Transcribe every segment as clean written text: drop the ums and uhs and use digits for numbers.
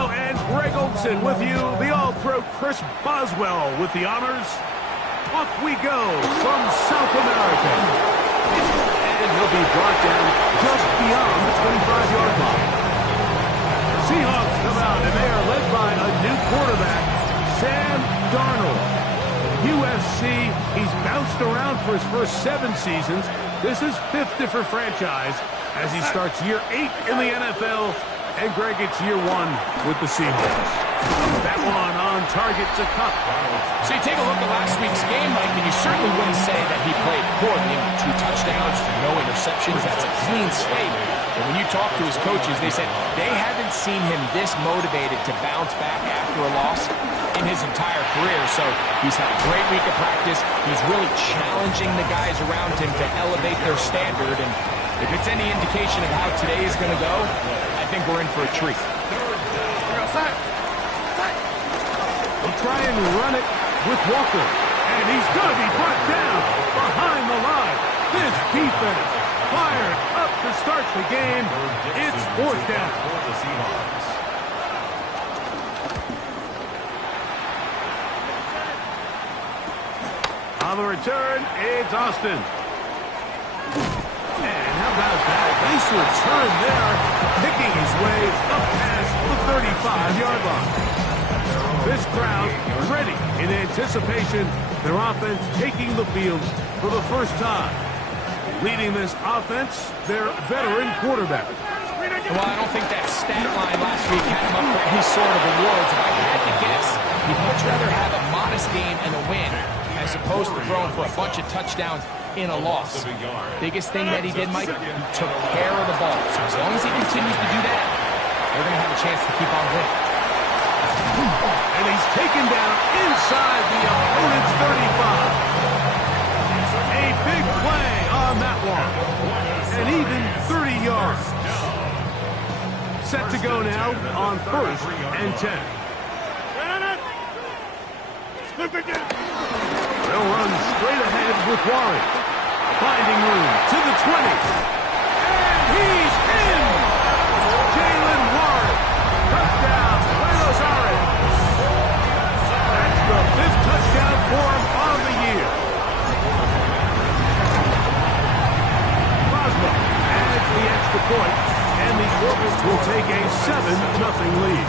Well, and Greg Olson with you, the All-Pro Chris Boswell with the honors. Off we go from South America. And he'll be brought down just beyond the 25-yard line. The Seahawks come out, and they are led by a new quarterback, Sam Darnold. USC, he's bounced around for his first 7 seasons. This is 5th different franchise as he starts year 8 in the NFL. And Greg, it's year 1 with the Seahawks. That one on target to Cup. So you take a look at last week's game, Mike, and you certainly wouldn't say that he played poorly. 2 touchdowns, no interceptions. That's a clean slate. But when you talk to his coaches, they said they haven't seen him this motivated to bounce back after a loss in his entire career. So he's had a great week of practice. He's really challenging the guys around him to elevate their standard. And if it's any indication of how today is going to go, I think we're in for a treat. He'll try and run it with Walker. And he's going to be brought down behind the line. This defense fired up to start the game. It's 4th down. On the return, it's Austin. And how about that? Nice return there, picking his way up past the 35-yard line. This crowd ready in anticipation. Their offense taking the field for the first time. Leading this offense, their veteran quarterback. Well, I don't think that stat line last week had him up for any sort of awards. If I had to guess, he'd much rather have a modest game and a win as opposed to throwing for a bunch of touchdowns in a loss. Biggest thing that he did, Mike, he took care of the ball. So as long as he continues to do that, they're going to have a chance to keep on winning. And he's taken down inside the opponent's 35. A big play on that one. And even 30 yards. Set to go now on 1st and 10. They'll run straight ahead with Warren. Finding room to the 20. And he's in! Jalen Warren. Touchdown, Buenos Aires. That's the 5th touchdown for him on the year. Boswell adds the extra point, and the Orbits will take a 7-0 lead.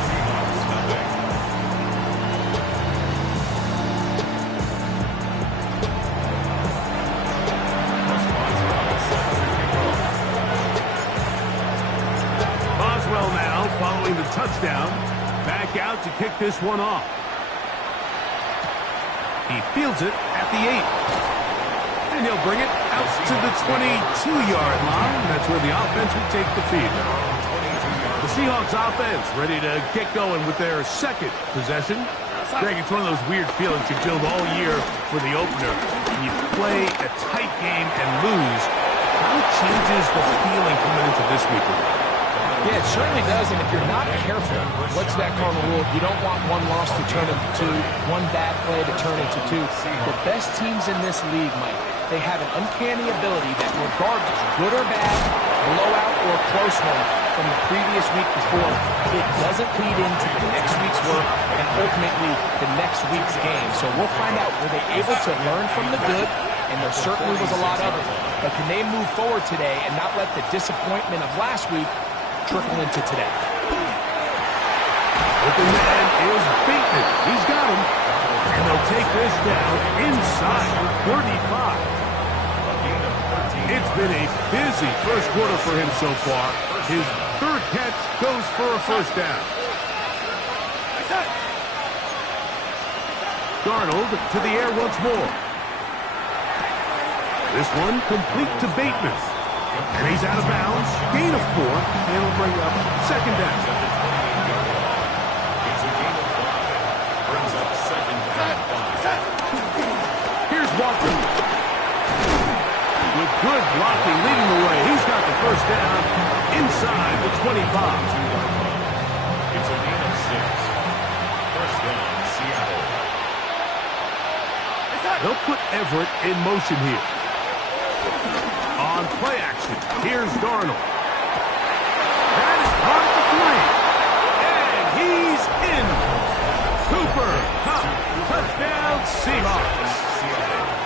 Following the touchdown, back out to kick this one off. He fields it at the 8. And he'll bring it out to the 22-yard line. That's where the offense will take the field. The Seahawks offense ready to get going with their 2nd possession. Greg, it's one of those weird feelings you build all year for the opener. When you play a tight game and lose, how it changes the feeling coming into this week. Yeah, it certainly does, and if you're not careful, what's that cardinal rule? You don't want one loss to turn into 2, one bad play to turn into 2. The best teams in this league, Mike, they have an uncanny ability that regardless, good or bad, blowout or close one from the previous week before, it doesn't lead into the next week's work and ultimately the next week's game. So we'll find out, were they able to learn from the good? And there certainly was a lot of it. But can they move forward today and not let the disappointment of last week trickle into today? Open man is Bateman. He's got him. And they'll take this down inside the 35. It's been a busy first quarter for him so far. His 3rd catch goes for a 1st down. Darnold to the air once more. This one complete to Bateman. And he's out of bounds. Gain of 4. And it'll bring up 2nd down. Here's Walker. With good blocking leading the way. He's got the 1st down inside the 25. It's a gain of 6. 1st down, Seattle. They'll put Everett in motion here. On play action, here's Darnold. That is caught at the 3. And he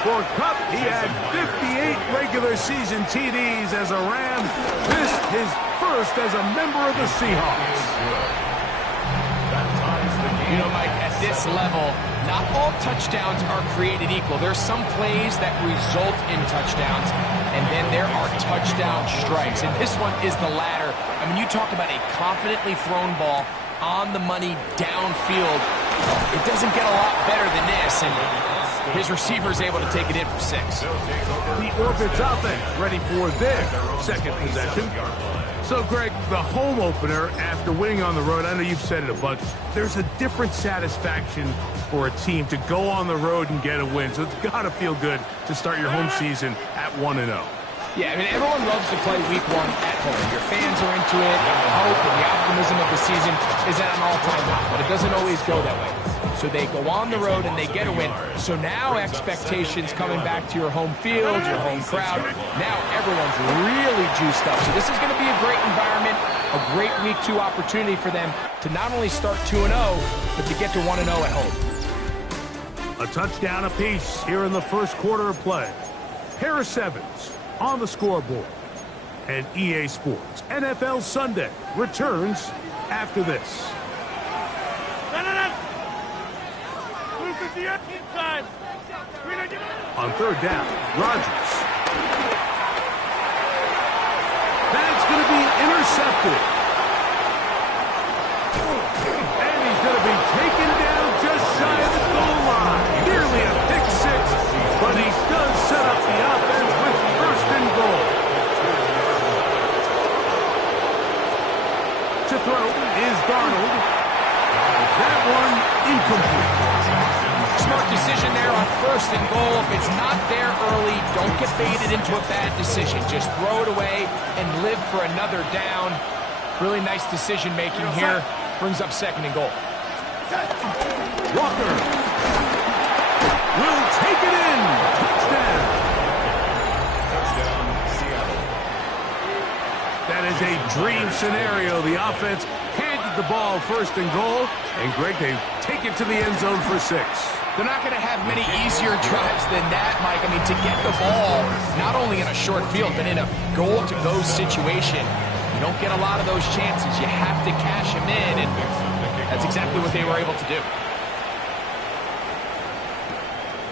For Kupp, he had 58 regular season TDs as a Ram. This his first as a member of the Seahawks. You know, Mike, at this level, not all touchdowns are created equal. There's some plays that result in touchdowns, and then there are touchdown strikes. And this one is the latter. I mean, you talk about a confidently thrown ball on the money downfield. It doesn't get a lot better than this, and his receiver is able to take it in for 6. The Orbits offense ready for their second possession. So, Greg, the home opener after winning on the road, I know you've said it a bunch, there's a different satisfaction for a team to go on the road and get a win. So it's got to feel good to start your home season at 1-0. Yeah, I mean, everyone loves to play week 1 at home. Your fans are into it, and the hope and the optimism of the season is at an all-time high, but it doesn't always go that way. So they go on the road and they get a win. So now expectations coming back to your home field, your home crowd. Now everyone's really juiced up. So this is going to be a great environment, a great week 2 opportunity for them to not only start 2-0, but to get to 1-0 at home. A touchdown apiece here in the first quarter of play. Harris Evans on the scoreboard. And EA Sports NFL Sunday returns after this. On third down, Rodgers. That's going to be intercepted. And he's going to be taken down just shy of the goal line. Nearly a pick 6, but he does set up the offense with first and goal. To throw is Darnold. That one incomplete. Smart decision there on first and goal. If it's not there early, don't get baited into a bad decision. Just throw it away and live for another down. Really nice decision making here. Brings up second and goal. Walker will take it in. Touchdown. That is a dream scenario. The offense handed the ball first and goal. And Greg, they take it to the end zone for 6. They're not going to have many easier drives than that, Mike. I mean, to get the ball, not only in a short field, but in a goal-to-go situation, you don't get a lot of those chances. You have to cash them in, and that's exactly what they were able to do.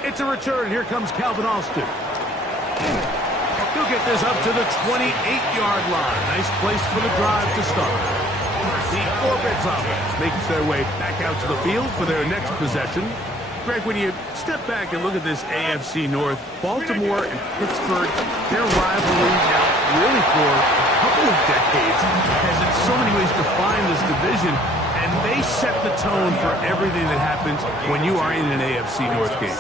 It's a return. Here comes Calvin Austin. He'll get this up to the 28-yard line. Nice place for the drive to start. The Orbits offense makes their way back out to the field for their next possession. Greg, when you step back and look at this AFC North, Baltimore and Pittsburgh, their rivalry now really for a couple of decades has in so many ways defined this division, and they set the tone for everything that happens when you are in an AFC North game.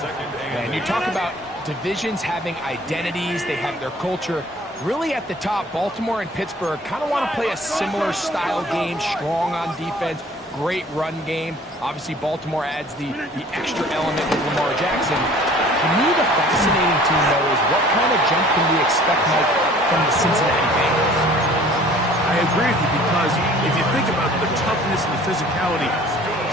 And you talk about divisions having identities, they have their culture. Really at the top, Baltimore and Pittsburgh kind of want to play a similar style game, strong on defense, great run game. Obviously, Baltimore adds the extra element with Lamar Jackson. To me, the fascinating team, though, is what kind of jump can we expect, Mike, from the Cincinnati Bengals? I agree with you because if you think about the toughness and the physicality,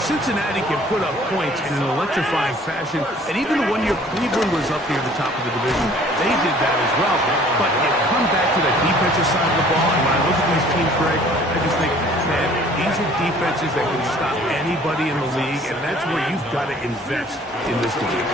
Cincinnati can put up points in an electrifying fashion, and even the 1 year Cleveland was up near the top of the division, they did that as well. But it comes back to the defensive side of the ball, and when I look at these teams, Greg, I just think, man, these are defenses that can stop anybody in the league, and that's where you've got to invest in this division.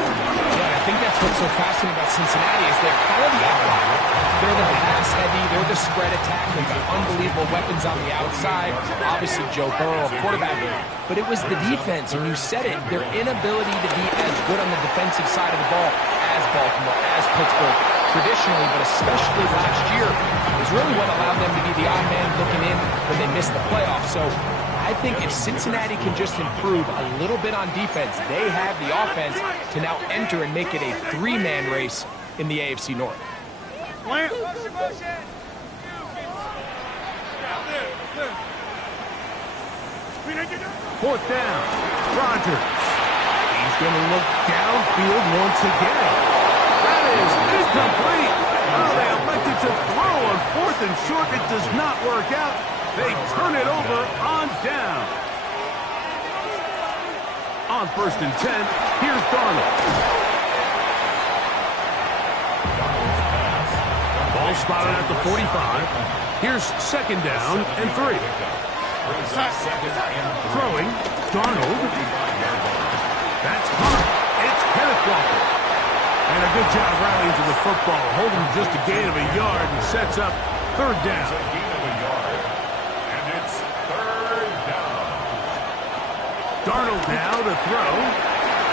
Yeah, I think that's what's so fascinating about Cincinnati is they're kind of the outlier. They're the pass heavy, they're the spread attack, they've got unbelievable weapons on the outside. Obviously, Joe Burrow, quarterback. But it was the defense, and you said it, their inability to be as good on the defensive side of the ball as Baltimore, as Pittsburgh, traditionally, but especially last year, is really what allowed them to be the odd man looking in when they missed the playoffs. So I think if Cincinnati can just improve a little bit on defense, they have the offense to now enter and make it a 3-man race in the AFC North. Fourth down, Rodgers. He's going to look downfield once again. That is incomplete. Oh, they elected to throw on 4th and short. It does not work out. They turn it over on down. On 1st and 10, here's Darnold. Ball spotted at the 45. Here's second down and 3. Throwing, Darnold. That's caught. It's Kenneth Walker. And a good job rallying to the football, holding just a gain of a yard and sets up third down. And it's third down. Darnold now to throw.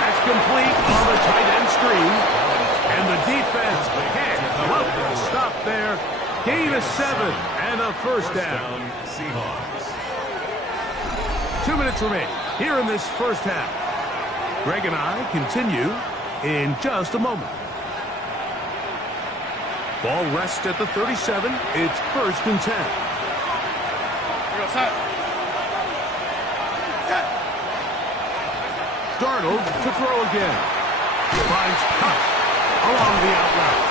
That's complete on the tight end screen. And the defense can't come up with a stop there. Gain of 7 and a first down. Seahawks. 2 minutes remain here in this first half. Greg and I continue in just a moment. Ball rests at the 37. It's first and 10. Darnold to throw again. Finds Cup along the out route.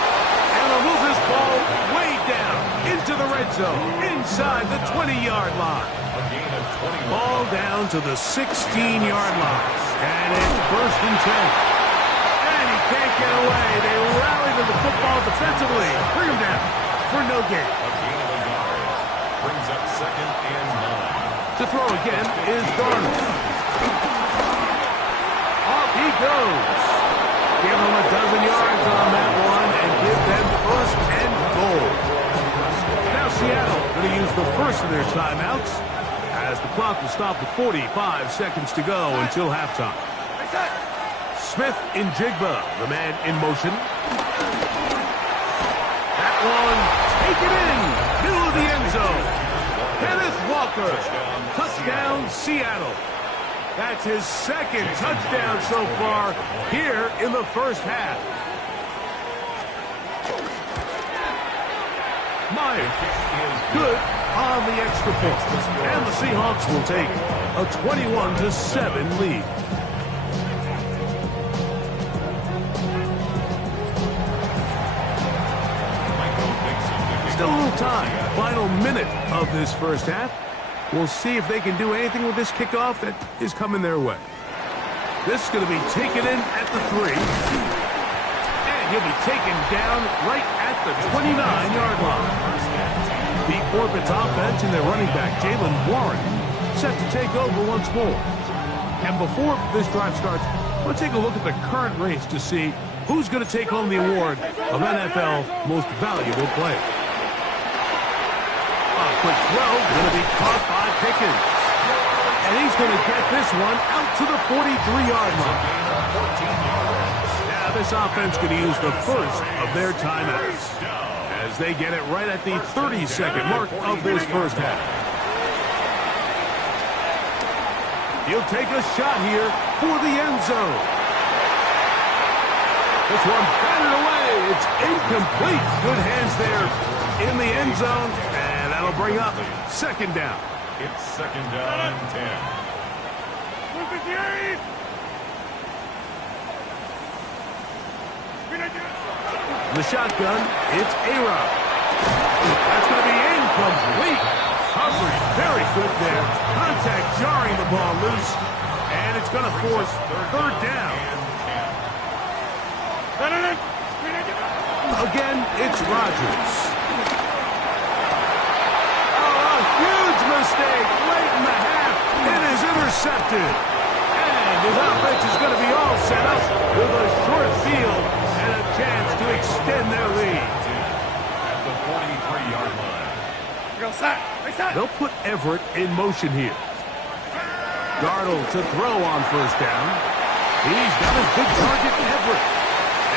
And will move this ball way down into the red zone, inside the 20-yard line. Ball down to the 16-yard line. And it's first and 10. And he can't get away. They rally to the football defensively. Bring him down for no gain. Brings up second and 9. To throw again is Darnold. Off he goes. Give him a dozen yards on that one and give them first and goal. Now Seattle going to use the first of their timeouts as the clock will stop with 45 seconds to go until halftime. Smith in Jigba, the man in motion. That one taken in, middle of the end zone. Kenneth Walker, touchdown Seattle. That's his second touchdown so far here in the first half. Myers good on the extra point. And the Seahawks will take a 21-7 lead. Still a little time. Final minute of this first half. We'll see if they can do anything with this kickoff that is coming their way. This is going to be taken in at the 3. And he'll be taken down right at the 29-yard line. The Orbits offense and their running back, Jalen Warren, set to take over once more. And before this drive starts, let's take a look at the current race to see who's going to take home the award of NFL Most Valuable Player. Quick throw, going to be caught by Pickens. And he's going to get this one out to the 43-yard line. Now this offense going to use the first of their timeouts as they get it right at the 32nd mark of this first half. He'll take a shot here for the end zone. This one batted away. It's incomplete. Good hands there in the end zone. That'll bring up second down. It's second down and 10. The shotgun, it's A-Rod. That's going to be incomplete. Coverage very good there. Contact jarring the ball loose. And it's going to force third down. Again, it's Rodgers. Huge mistake late in the half. It is intercepted. And his offense is going to be all set up with a short field and a chance to extend their lead. At the 43-yard line. They'll put Everett in motion here. Darnold to throw on first down. He's got his big target, Everett.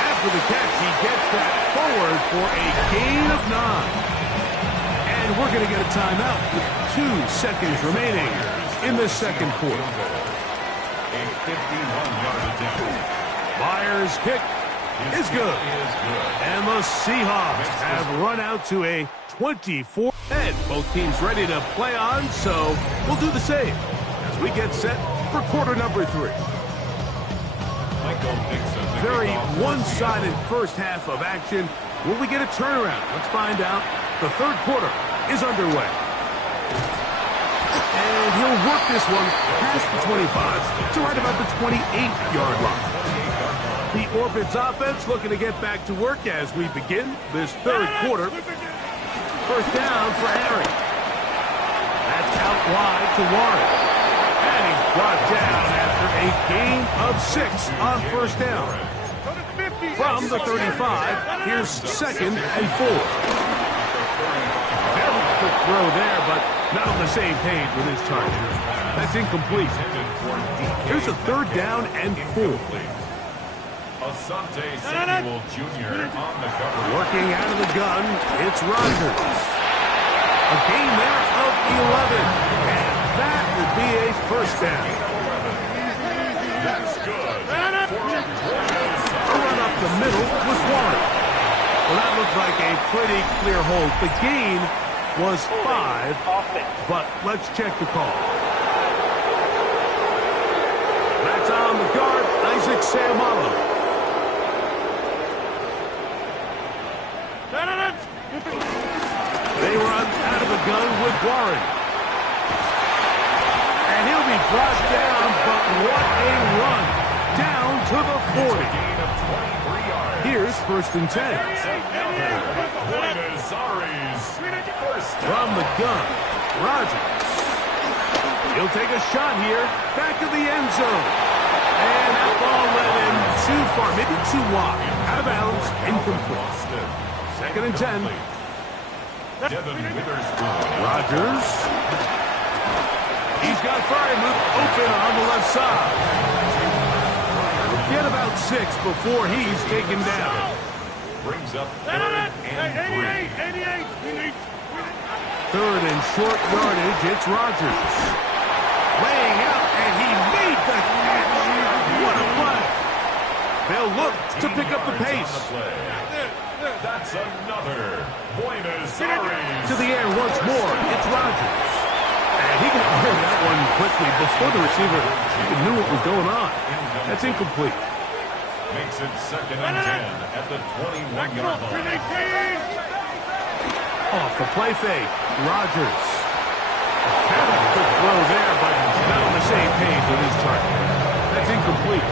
After the catch, he gets that forward for a gain of 9. And we're going to get a timeout with 2 seconds remaining in the second quarter. A 51-yard attempt. Myers' kick is good. And the Seahawks have run out to a 24. And both teams ready to play on, so we'll do the same as we get set for quarter number 3. Very one-sided first half of action. Will we get a turnaround? Let's find out. The third quarter is underway. And he'll work this one past the 25 to right about the 28-yard line. The Orbits offense looking to get back to work as we begin this third quarter First down for Harry. That's out wide to Warren. And he's brought down after a gain of 6 on first down. From the 35, here's 2nd and 4. Very quick throw there, but not on the same page with his target. That's incomplete. Here's a 3rd down and 4. Asante Samuel Jr. on the cover. Working out of the gun, it's Rodgers. A gain there of 11. And that would be a first down. That's good. A run up the middle with Warren. Well, that looked like a pretty clear hold. The gain was 5, but let's check the call. That's on the guard, Isaac Seumalo. They run out of the gun with Warren. And he'll be brought down, but what a run. Down to the 40. Here's 1st and 10. From the gun, Rodgers. He'll take a shot here. Back to the end zone. And that ball went in too far, maybe too wide. Out of bounds, incomplete. 2nd and 10. Rodgers. He's got Frymouth open on the left side. Get about 6 before he's taken down. Brings up 3rd and 3. 3rd and short yardage, it's Rodgers. Laying out, and he made the catch. What a play. They'll look to pick up the pace. That's another. Buenos Aires. To the air once more, it's Rodgers. And he got rid of that one quickly before the receiver even knew what was going on. That's incomplete. Makes it 2nd and 10 at the 21-yard line. Off the play fake, Rodgers. A very good throw there, but not on the same page with his target. That's incomplete.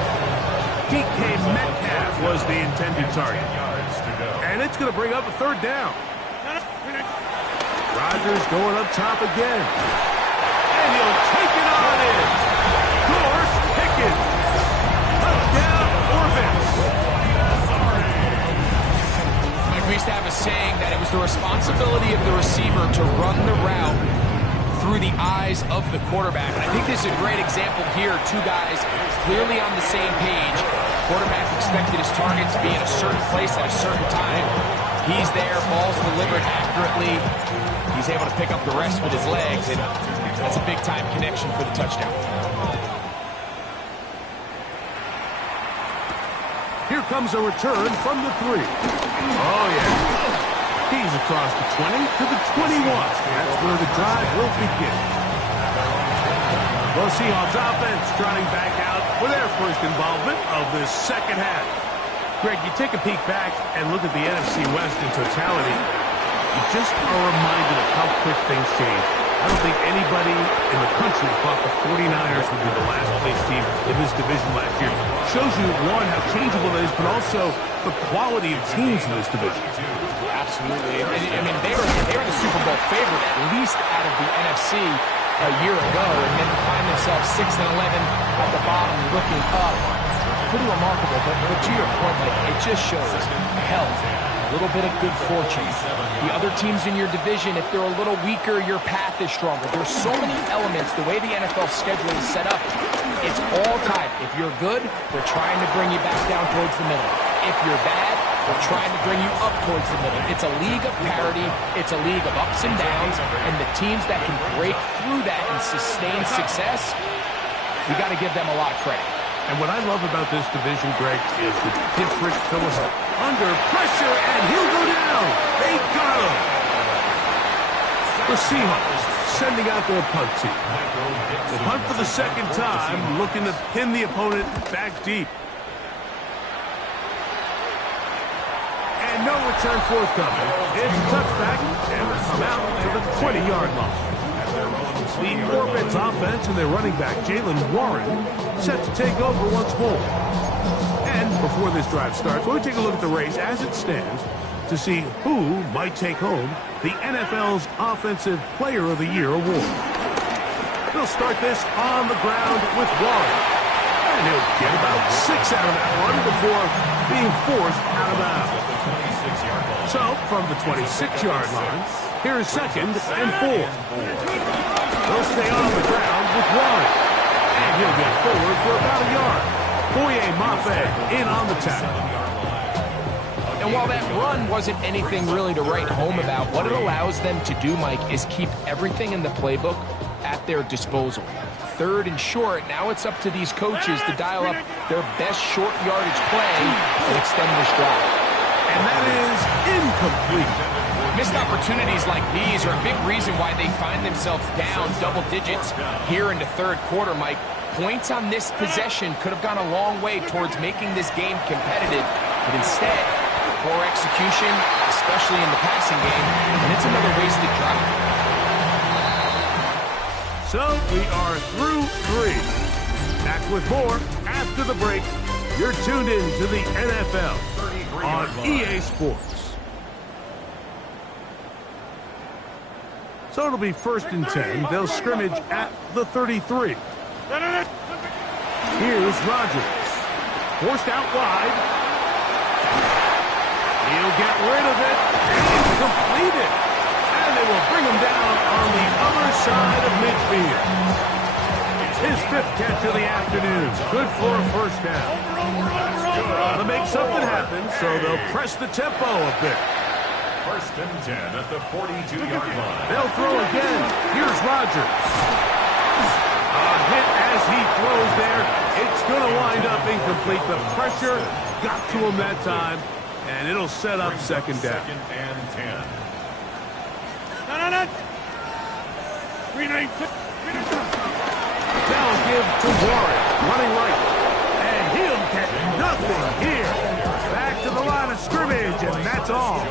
DK Metcalf was the intended target. And it's going to bring up a 3rd down. Rodgers going up top again. And he'll take it on in. Gorse Pickens. Touchdown, Orvis. Like we used to have a saying that it was the responsibility of the receiver to run the route through the eyes of the quarterback. And I think this is a great example here. 2 guys clearly on the same page. Quarterback expected his target to be in a certain place at a certain time. He's there, ball's delivered accurately. He's able to pick up the rest with his legs, and that's a big-time connection for the touchdown. Here comes a return from the 3. Oh, yeah. He's across the 20 to the 21. That's where the drive will begin. Well, Seahawks offense trotting back out for their first involvement of this 2nd half. Greg, you take a peek back and look at the NFC West in totality. You just are reminded of how quick things change. I don't think anybody in the country thought the 49ers would be the last place team in this division last year. Shows you, one, how changeable it is, but also the quality of teams in this division. Absolutely. I mean, they were the Super Bowl favorite, at least out of the NFC a year ago, and then find themselves 6 and 11 at the bottom, looking up. Pretty remarkable, but to your point, like, it just shows health, a little bit of good fortune. The other teams in your division, if they're a little weaker, your path is stronger. There's so many elements. The way the NFL schedule is set up, it's all tied. If you're good, they're trying to bring you back down towards the middle. If you're bad, they're trying to bring you up towards the middle. It's a league of parity. It's a league of ups and downs. And the teams that can break through that and sustain success, you got to give them a lot of credit. And what I love about this division, Greg, is the different philosophy. Under pressure, and he'll go down. They got him. The Seahawks sending out their punt team. They punt for the 2nd time, looking to pin the opponent back deep. And no return forthcoming. It's a touchback, and they come out to the 20-yard line. The Orbits offense and their running back, Jalen Warren, set to take over once more. And before this drive starts, we'll take a look at the race as it stands to to see who might take home the NFL's Offensive Player of the Year award. They'll start this on the ground with Warren. And he'll get about 6 out of that one before being forced out of bounds. So, from the 26-yard line, here's 2nd and 4. They'll stay on the ground with Warren. And he'll get forward for about a yard. Boye Mafe in on the tackle. And while that run wasn't anything really to write home about, what it allows them to do, Mike, is keep everything in the playbook at their disposal. 3rd and short, now it's up to these coaches to dial up their best short yardage play and extend this drive. And that is incomplete. Missed opportunities like these are a big reason why they find themselves down double digits here in the 3rd quarter, Mike. Points on this possession could have gone a long way towards making this game competitive, but instead, poor execution, especially in the passing game, and it's another wasted drive. So we are through 3. Back with more after the break. You're tuned in to the NFL on EA Sports. So it'll be 1st and 10. They'll scrimmage at the 33. Here's Rodgers. Forced out wide. He'll get rid of it and complete it. And they will bring him down on the other side of midfield. His 5th catch of the afternoon. Good for a 1st down. To make something happen, so they'll press the tempo a bit. 1st and 10 at the 42-yard line. They'll throw again. Here's Rodgers. A hit as he throws there. It's going to wind up incomplete. The pressure got to him that time, and it'll set up 2nd down. 2nd and 10. They'll give to Warren, running right. And he'll get nothing here. Back to the line of scrimmage, and that's all.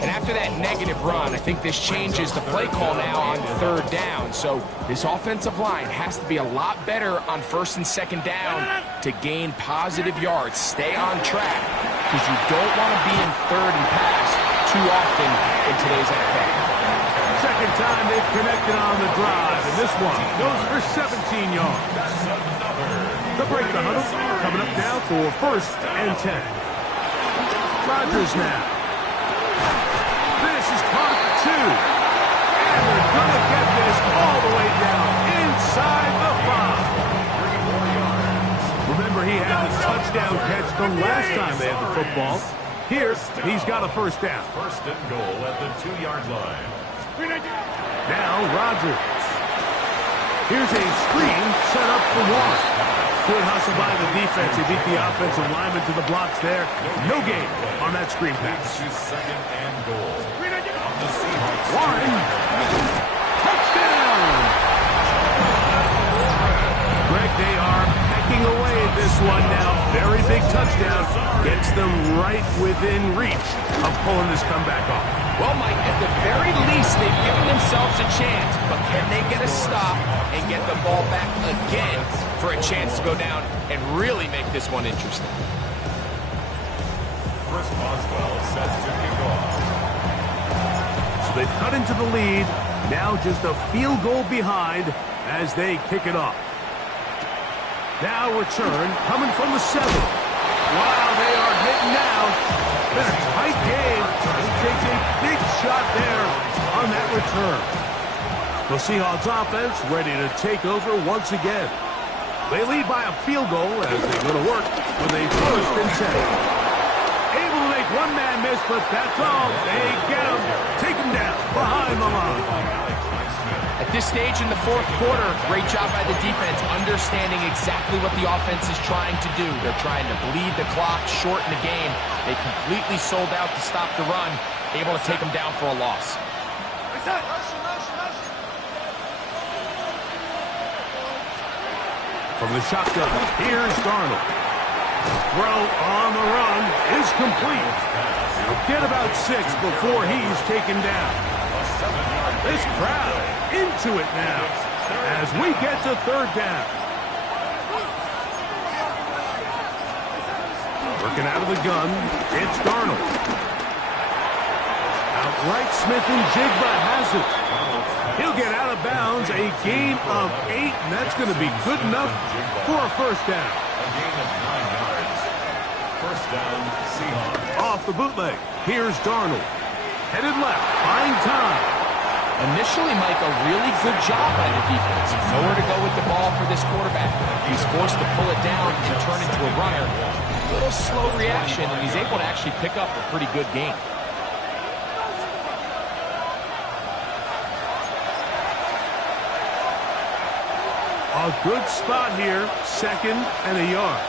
And after that negative run, I think this changes the play call now on 3rd down. So this offensive line has to be a lot better on 1st and 2nd down to gain positive yards. Stay on track, because you don't want to be in 3rd and pass too often in today's NFL. 2nd time they've connected on the drive, and this one goes for 17 yards. The break the huddle, coming up now for 1st and 10. Rodgers now. This is caught for 2. And they're going to get this all the way down inside the 5. Remember, he had a touchdown catch the last time they had the football. Here, he's got a 1st down. 1st and goal at the 2-yard line. Now Rodgers. Here's a screen set up for Warren. Good hustle by the defense. He beat the offensive lineman to the blocks there. No gain on that screen pass. 2nd and goal. On the Seahawks. Warren. Touchdown! Greg, they are pecking away at this one now. Very big touchdown. Gets them right within reach of pulling this comeback off. Well, Mike, at the very least, they've given themselves a chance. But can they get a stop and get the ball back again for a chance to go down and really make this one interesting? Chris Boswell set to kick off. So they've cut into the lead. Now just a field goal behind as they kick it off. Now return coming from the 7. Wow, they are hitting now. Been a tight game. He takes a big shot there on that return. The Seahawks offense ready to take over once again. They lead by a field goal as they go to work with a 1st and 10. Able to make one man miss, but that's all. They get him. Take him down behind the line. At this stage in the 4th quarter, great job by the defense, understanding exactly what the offense is trying to do. They're trying to bleed the clock, shorten the game. They completely sold out to stop the run, able to take them down for a loss. From the shotgun, here's Darnold. Throw on the run is complete. He'll get about 6 before he's taken down. This crowd into it now as we get to 3rd down. Working out of the gun, it's Darnold. Right, Smith and Jigba has it. He'll get out of bounds. A gain of 8, and that's going to be good enough for a first down. A gain of 9 yards. First down, Seahawks. Off the bootleg. Here's Darnold. Headed left, buying time. Initially, Mike, a really good job by the defense. Nowhere to go with the ball for this quarterback. He's forced to pull it down and turn into a runner. A little slow reaction, and he's able to actually pick up a pretty good game. A good spot here, 2nd and a yard.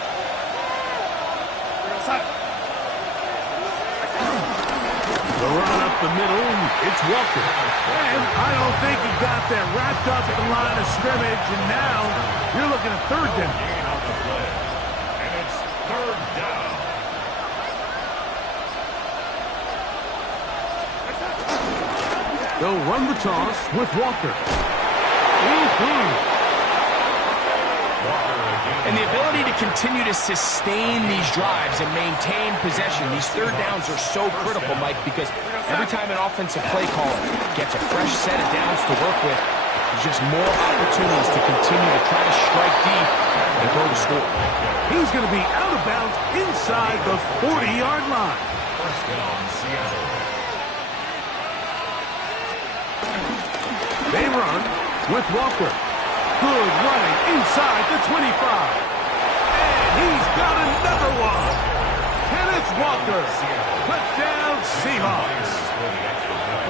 The run up the middle, it's Walker. And I don't think he got that wrapped up at the line of scrimmage, and now you're looking at 3rd down. Gain on the play. And it's 3rd down. They'll run the toss with Walker. And the ability to continue to sustain these drives and maintain possession, these 3rd downs are so critical, Mike, because every time an offensive play caller gets a fresh set of downs to work with, there's just more opportunities to continue to try to strike deep and go to score. He's going to be out of bounds inside the 40-yard line. First down, Seattle. They run with Walker. Good running inside the 25. And he's got another one. Kenneth Walker. Touchdown, Seahawks.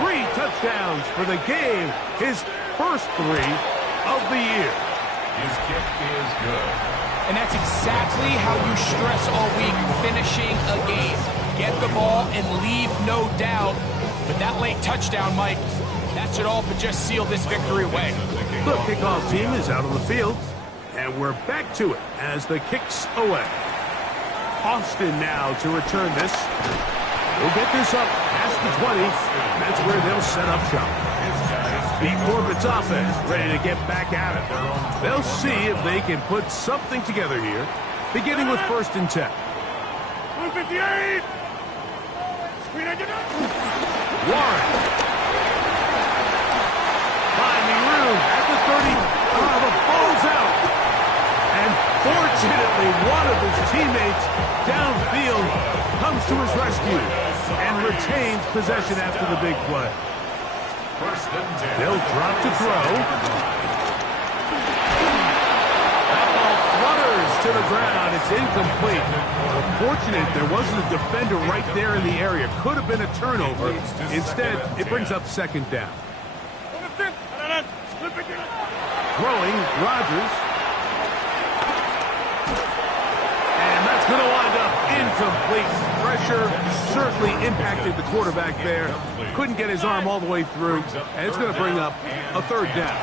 3 touchdowns for the game. His first 3 of the year. His kick is good. And that's exactly how you stress all week, finishing a game. Get the ball and leave no doubt. But that late touchdown, Mike, that should all but just seal this victory away. The kickoff team is out on the field, and we're back to it as the kick's away. Austin now to return this. We'll get this up past the 20, and that's where they'll set up shop. The Corbett's offense ready to get back at it. They'll see if they can put something together here, beginning with 1st and 10. 158! Warren. Finding room at the 30. The ball's out. And fortunately, one of his teammates downfield comes to his rescue and retains possession after the big play. First and 10. They'll drop to throw. That ball flutters to the ground. It's incomplete. Fortunate there wasn't a defender right there in the area. Could have been a turnover. Instead, it brings up 2nd down. Throwing, Rodgers. And that's going to wind up incomplete. Pressure certainly impacted the quarterback there. Couldn't get his arm all the way through. And it's going to bring up a 3rd down.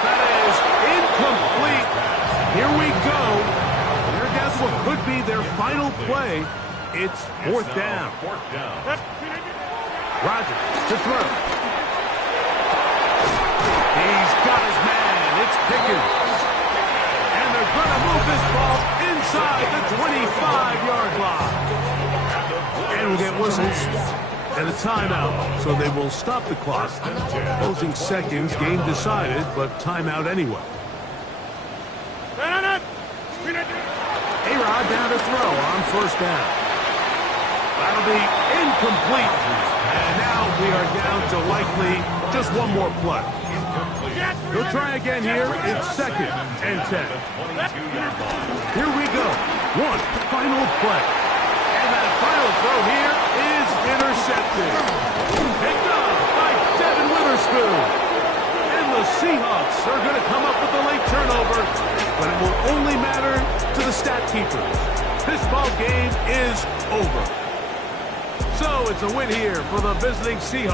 That is incomplete. Here we go. Here goes what could be their final play. It's 4th down. 4th down. Rodgers to throw. He's got his man. It's Pickens. And they're going to move this ball inside the 25-yard line. And we'll get whistles and a timeout. So they will stop the clock. Closing seconds. Game decided, but timeout anyway. A-Rod down to throw on 1st down. That'll be incomplete. And now we are down to likely just one more play. He'll try again here. It's 2nd and 10. Here we go. One final play. And that final throw here is intercepted. Picked up by Devin Witherspoon. And the Seahawks are going to come up with a late turnover, but it will only matter to the stat keepers. This ball game is over. So it's a win here for the visiting Seahawks.